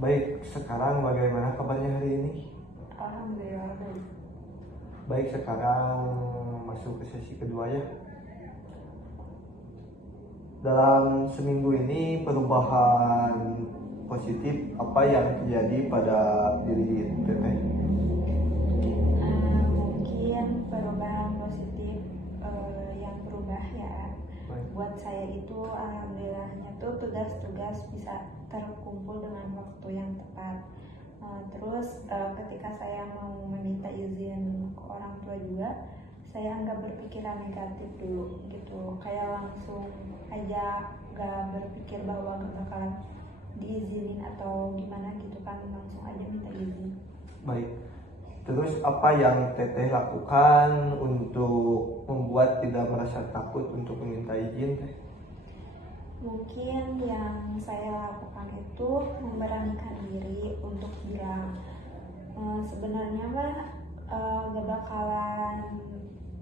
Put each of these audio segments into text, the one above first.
Baik, sekarang bagaimana kabarnya hari ini? Alhamdulillah baik. Baik, sekarang masuk ke sesi kedua ya. Dalam seminggu ini perubahan positif apa yang terjadi pada diri Teteh? Mungkin perubahan positif yang berubah ya. Baik. Buat saya itu alhamdulillahnya tuh tugas-tugas bisa terkumpul dengan waktu yang tepat. Terus ketika saya mau meminta izin ke orang tua juga, saya nggak berpikiran negatif dulu gitu, kayak langsung aja nggak berpikir bahwa nggak bakalan diizinin atau gimana gitu kan, langsung aja minta izin. Baik. Terus apa yang Teteh lakukan untuk membuat tidak merasa takut untuk meminta izin, Teh? Mungkin yang saya lakukan itu memberanikan diri untuk bilang sebenarnya mah gak bakalan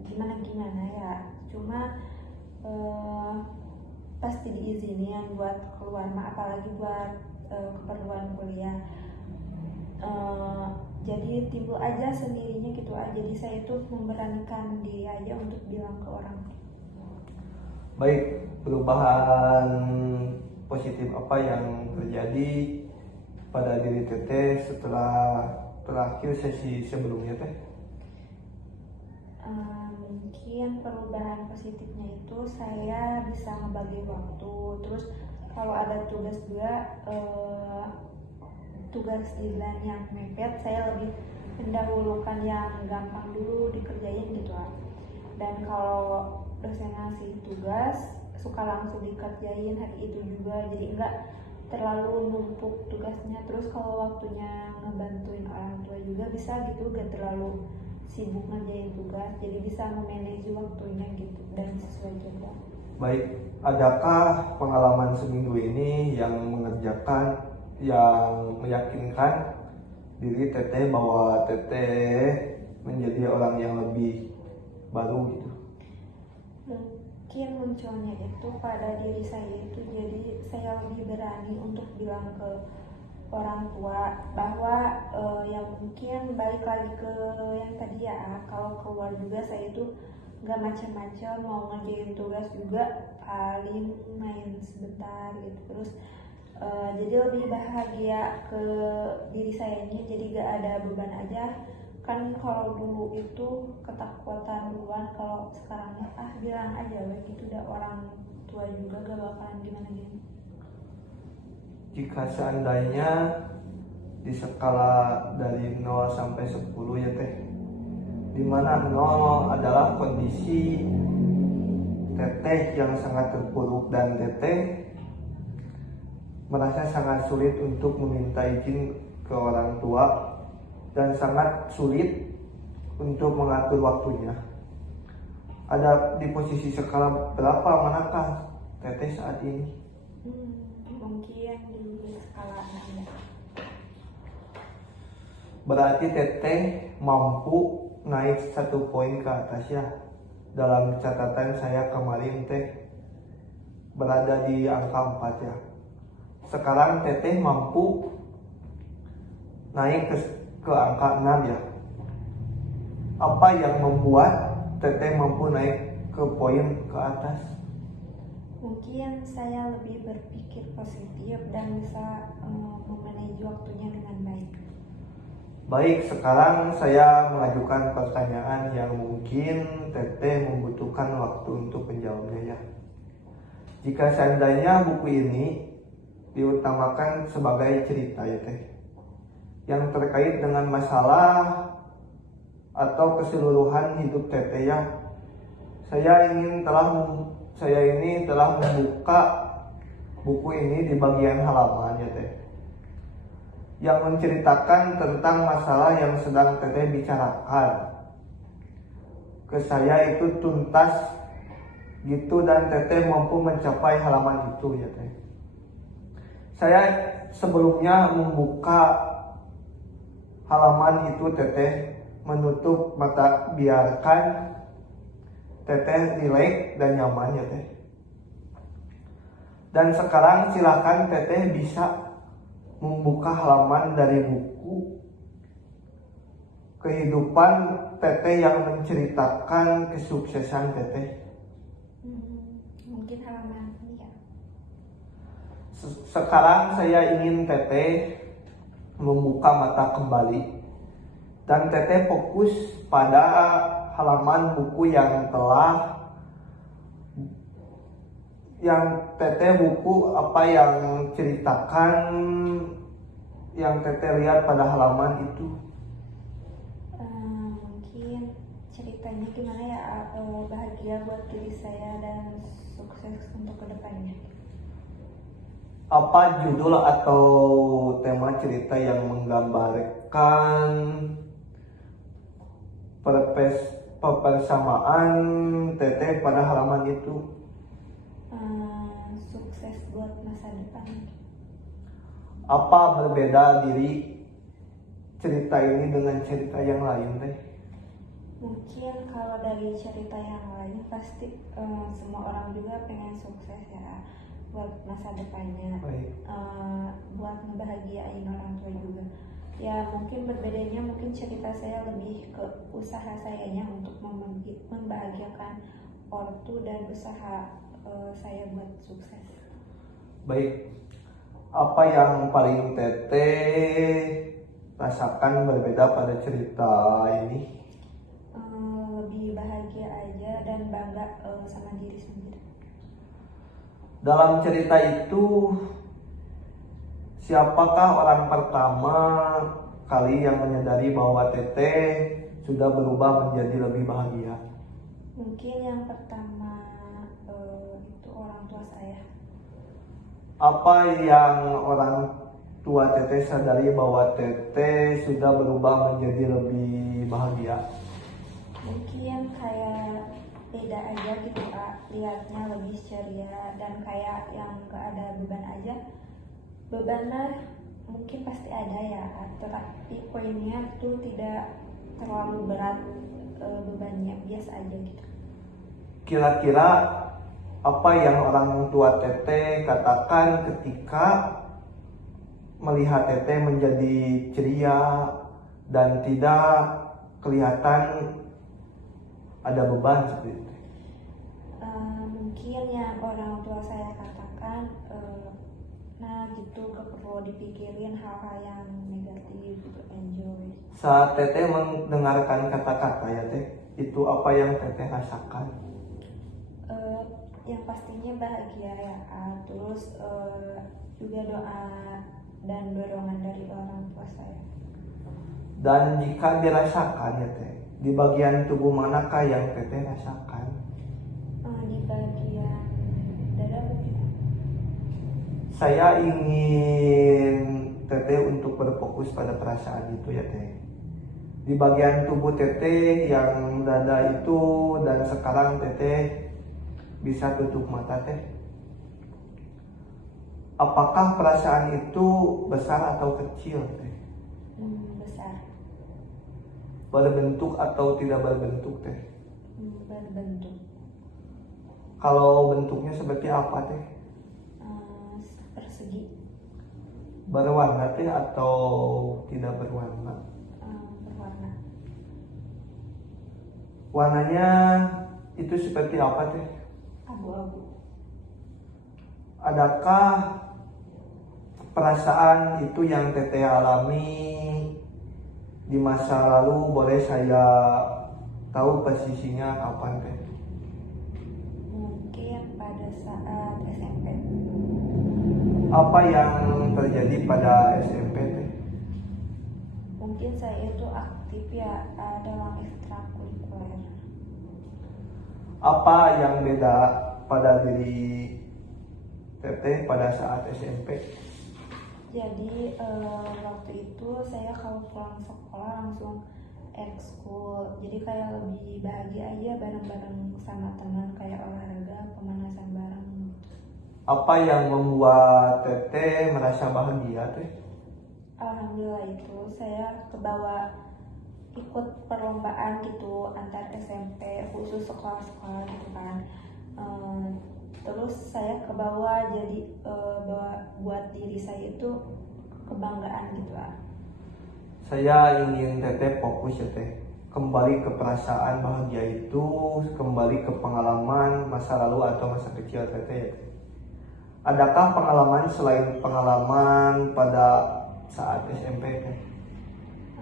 gimana-gimana ya, cuma pasti diizinin buat keluar mah, apalagi buat keperluan kuliah. Jadi timbul aja sendirinya gitu aja. Jadi saya itu memberanikan diri aja untuk bilang ke orang. Baik, perubahan positif apa yang terjadi pada diri Teteh setelah terakhir sesi sebelumnya, Teh? Mungkin perubahan positifnya itu saya bisa ngebagi waktu. Terus kalau ada tugas juga, tugas deadline yang mepet, saya lebih mendahulukan yang gampang dulu dikerjain gitu kan. Dan kalau dosen ngasih tugas suka langsung dikerjain hari itu juga, jadi enggak terlalu numpuk tugasnya. Terus kalau waktunya ngebantuin orang tua juga bisa gitu, gak terlalu sibuk ngerjain tugas, jadi bisa memanage waktunya gitu dan sesuai jadwal. Baik, adakah pengalaman seminggu ini yang meyakinkan diri Teteh bahwa Teteh menjadi orang yang lebih baru gitu? Mungkin munculnya itu pada diri saya itu, jadi saya lebih berani untuk bilang ke orang tua bahwa yang mungkin balik lagi ke yang tadi ya, kalau keluar juga saya itu nggak macam-macam, mau ngerjain tugas juga paling main sebentar gitu. Terus jadi lebih bahagia ke diri saya ini, jadi gak ada beban aja kan. Kalau dulu itu ketakutan duluan, kalau sekarangnya bilang aja lah gitu, udah orang tua juga gak bakalan gimana-gimana. Jika seandainya di skala dari 0 sampai 10 ya Teh, dimana 0 adalah kondisi Teteh yang sangat terpuruk dan Teteh merasa sangat sulit untuk meminta izin ke orang tua dan sangat sulit untuk mengatur waktunya. Ada di posisi skala berapa, manakah Teteh saat ini? Mungkin di skala 6 ya. Berarti Teteh mampu naik 1 poin ke atas ya. Dalam catatan saya kemarin Teh berada di angka 4 ya. Sekarang Teteh mampu naik ke angka 6 ya. Apa yang membuat Teteh mampu naik ke poin ke atas? Mungkin saya lebih berpikir positif dan bisa memanage waktunya dengan baik. Baik, sekarang saya mengajukan pertanyaan yang mungkin Teteh membutuhkan waktu untuk menjawabnya ya. Jika seandainya buku ini diutamakan sebagai cerita ya Teh, yang terkait dengan masalah atau keseluruhan hidup Teteh ya, saya ini telah membuka buku ini di bagian halaman ya Teh, yang menceritakan tentang masalah yang sedang Teteh bicarakan ke saya itu tuntas gitu, dan Teteh mampu mencapai halaman itu ya Teh. Saya sebelumnya membuka halaman itu Teteh menutup mata, biarkan Teteh rileks dan nyaman ya Teh. Dan sekarang silakan Teteh bisa membuka halaman dari buku kehidupan Teteh yang menceritakan kesuksesan Teteh. Mungkin halaman ini ya. Sekarang saya ingin Teteh membuka mata kembali dan Teteh fokus pada halaman buku yang Teteh buku apa yang ceritakan yang Teteh lihat pada halaman itu. Mungkin ceritanya gimana ya, bahagia buat diri saya dan sukses untuk kedepannya. Apa judul atau tema cerita yang menggambarkan persamaan Teteh pada halaman itu? Sukses buat masa depan. Apa berbeda diri cerita ini dengan cerita yang lain Teh? Mungkin kalau dari cerita yang lain pasti semua orang juga pengen sukses ya buat masa depannya. Baik. Buat ngebahagiain orang tua juga. Ya mungkin berbedanya mungkin cerita saya lebih ke usaha sayanya untuk membahagiakan ortu dan usaha saya buat sukses. Baik. Apa yang paling Teteh rasakan berbeda pada cerita ini? Lebih bahagia aja dan bangga sama diri sendiri. Dalam cerita itu, siapakah orang pertama kali yang menyadari bahwa Teteh sudah berubah menjadi lebih bahagia? Mungkin yang pertama itu orang tua saya. Apa yang orang tua Teteh sadari bahwa Teteh sudah berubah menjadi lebih bahagia? Mungkin kayak beda aja gitu Kak, lihatnya lebih ceria dan kayak yang gak ada beban aja. Bebannya mungkin pasti ada ya, tapi poinnya tuh tidak terlalu berat, bebannya biasa aja gitu. Kira-kira apa yang orang tua Teteh katakan ketika melihat Teteh menjadi ceria dan tidak kelihatan ada beban seperti itu? Mungkin yang orang tua saya katakan, nah gitu gak perlu dipikirin hal-hal yang negatif gitu, enjoy. Saat Teteh mendengarkan kata-kata ya Teh, itu apa yang Teteh rasakan? Yang pastinya bahagia ya, terus juga doa dan dorongan dari orang tua saya. Dan jika dirasakan ya Teh, di bagian tubuh manakah yang Teteh rasakan? Di bagian dada mungkin. Saya ingin Teteh untuk berfokus pada perasaan itu ya Teh. Di bagian tubuh Teteh yang dada itu dan sekarang Teteh bisa tutup mata Teh. Apakah perasaan itu besar atau kecil Teh? Besar. Berbentuk atau tidak berbentuk Teh? Berbentuk. Kalau bentuknya seperti apa Teh? Persegi. Berwarna Teh atau tidak berwarna? Berwarna. Warnanya itu seperti apa Teh? Abu-abu. Adakah perasaan itu yang Teteh alami di masa lalu? Boleh saya tahu posisinya kapan Teh? Mungkin pada saat SMP. Apa yang terjadi pada SMP Teh? Mungkin saya itu aktif ya dalam ekstrakurikuler. Apa yang beda pada diri Teteh pada saat SMP? Jadi waktu itu saya kalau pulang sekolah langsung ekskul. Jadi kayak lebih bahagia aja bareng-bareng sama teman, kayak olahraga, pemanasan bareng gitu. Apa yang membuat Teteh merasa bahagia Teh? Alhamdulillah itu saya kebawa ikut perlombaan gitu antar SMP, khusus sekolah-sekolah gitu kan. Terus saya kebawa jadi buat diri saya itu kebanggaan gitu lah. Saya ingin teteh fokus ya teh, kembali ke perasaan bahagia itu, kembali ke pengalaman masa lalu atau masa kecil teteh ya. Adakah pengalaman selain pengalaman pada saat SMP teh?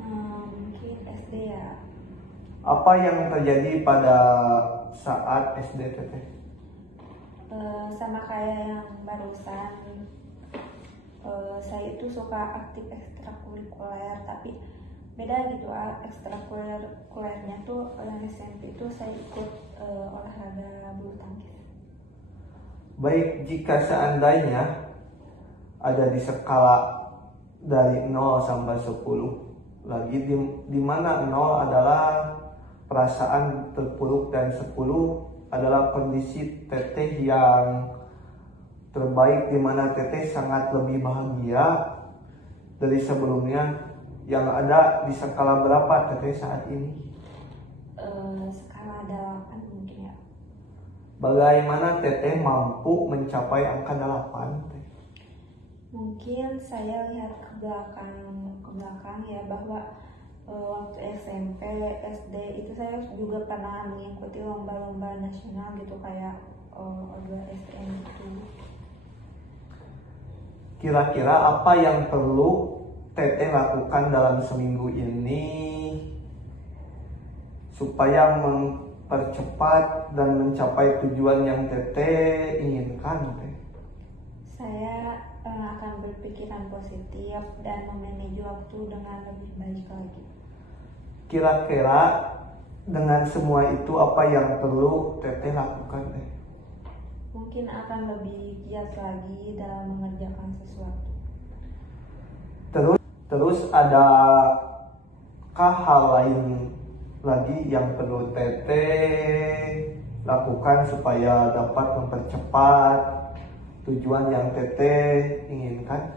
Mungkin SD ya. Apa yang terjadi pada saat SD teteh? Sama kayak yang barusan, saya itu suka aktif ekstrakurikuler, tapi beda gitu. Ekstrakurikulernya tuh yang SMP itu saya ikut olahraga bulu tangkis. Baik, jika seandainya ada di skala dari 0 sampai 10, lagi di mana 0 adalah perasaan terpuruk dan 10 adalah kondisi teteh yang terbaik, di mana teteh sangat lebih bahagia dari sebelumnya. Yang ada di skala berapa teteh saat ini? Skala 8 mungkin ya. Bagaimana teteh mampu mencapai angka 8 teh? Mungkin saya lihat ke belakang ya, bahwa waktu SMP, SD itu saya juga pernah mengikuti lomba-lomba nasional gitu, kayak OSN itu. Kira-kira apa yang perlu teteh lakukan dalam seminggu ini supaya mempercepat dan mencapai tujuan yang teteh inginkan teh? Saya akan berpikiran positif dan memanage waktu dengan lebih baik lagi. Kira-kira dengan semua itu apa yang perlu teteh lakukan teh? Mungkin akan lebih giat lagi dalam mengerjakan sesuatu. Terus adakah hal lain lagi yang perlu teteh lakukan supaya dapat mempercepat tujuan yang teteh inginkan?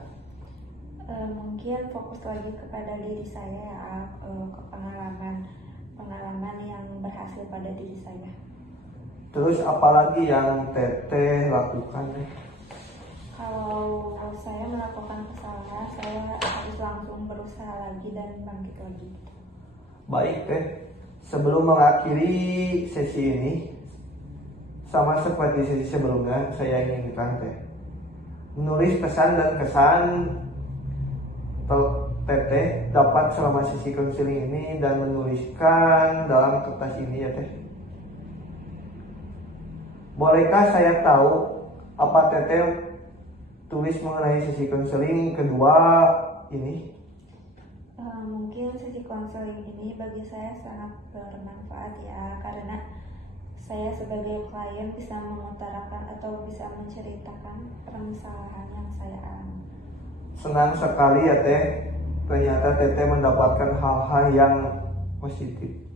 Mungkin fokus lagi kepada diri saya ya, ke pengalaman yang berhasil pada diri saya. Terus apalagi yang teteh lakukan? Kalau saya melakukan kesalahan, saya harus langsung berusaha lagi dan bangkit lagi. Baik teh, sebelum mengakhiri sesi ini, sama seperti sesi sebelumnya, saya inginkan teh menulis pesan dan kesan teteh dapat selama sesi konseling ini dan menuliskan dalam kertas ini ya teh. Bolehkah saya tahu apa teteh tulis mengenai sesi konseling kedua ini? Mungkin sesi konseling ini bagi saya sangat bermanfaat ya, karena saya sebagai klien bisa mengutarakan atau bisa menceritakan permasalahan yang saya alami. Senang sekali ya teh, ternyata teteh mendapatkan hal-hal yang positif.